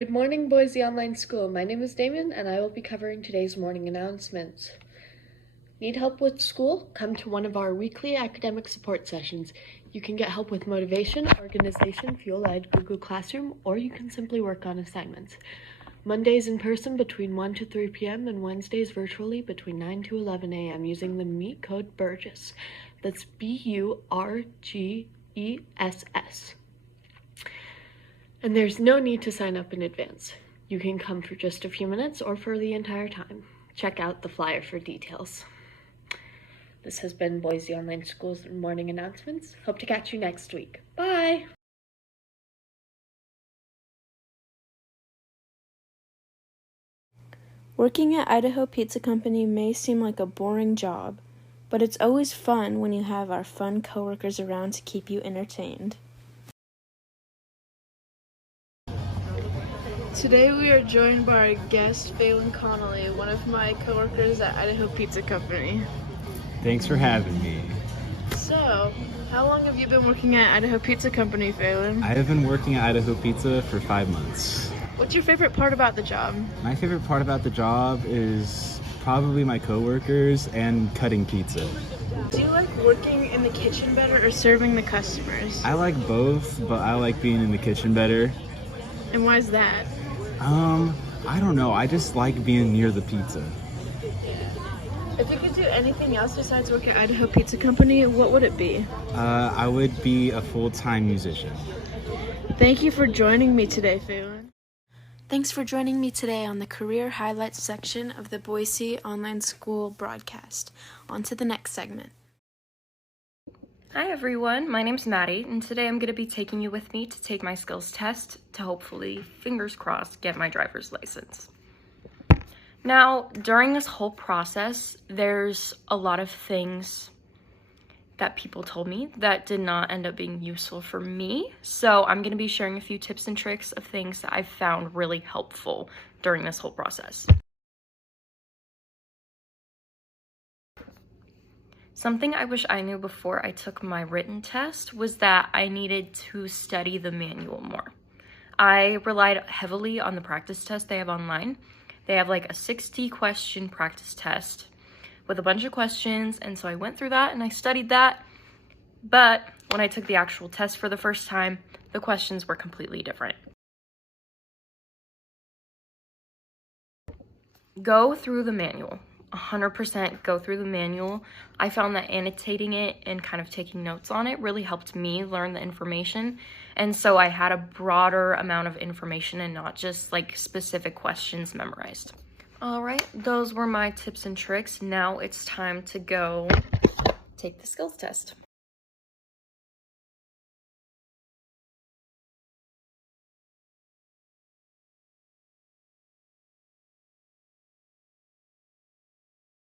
Good morning, Boise Online School. My name is Damon, and I will be covering today's morning announcements. Need help with school? Come to one of our weekly academic support sessions. You can get help with motivation, organization, Fuel Ed, Google Classroom, or you can simply work on assignments. Mondays in person between 1 to 3 p.m. and Wednesdays virtually between 9 to 11 a.m. using the Meet Code Burgess. That's BURGESS. And there's no need to sign up in advance. You can come for just a few minutes or for the entire time. Check out the flyer for details. This has been Boise Online School's morning announcements. Hope to catch you next week. Bye! Working at Idaho Pizza Company may seem like a boring job, but it's always fun when you have our fun coworkers around to keep you entertained. Today we are joined by our guest, Phelan Connolly, one of my coworkers at Idaho Pizza Company. Thanks for having me. So, how long have you been working at Idaho Pizza Company, Phelan? I have been working at Idaho Pizza for 5 months. What's your favorite part about the job? My favorite part about the job is probably my coworkers and cutting pizza. Do you like working in the kitchen better or serving the customers? I like both, but I like being in the kitchen better. And why is that? I don't know. I just like being near the pizza. If you could do anything else besides work at Idaho Pizza Company, what would it be? I would be a full-time musician. Thank you for joining me today, Phelan. Thanks for joining me today on the Career Highlights section of the Boise Online School broadcast. On to the next segment. Hi everyone, my name's Maddie, and today I'm going to be taking you with me to take my skills test to hopefully, fingers crossed, get my driver's license. Now, during this whole process, there's a lot of things that people told me that did not end up being useful for me, so I'm going to be sharing a few tips and tricks of things that I've found really helpful during this whole process. Something I wish I knew before I took my written test was that I needed to study the manual more. I relied heavily on the practice test they have online. They have like a 60 question practice test with a bunch of questions, and so I went through that and I studied that. But when I took the actual test for the first time, the questions were completely different. Go through the manual. 100% go through the manual. I found that annotating it and kind of taking notes on it really helped me learn the information. And so I had a broader amount of information and not just like specific questions memorized. All right, those were my tips and tricks. Now it's time to go take the skills test.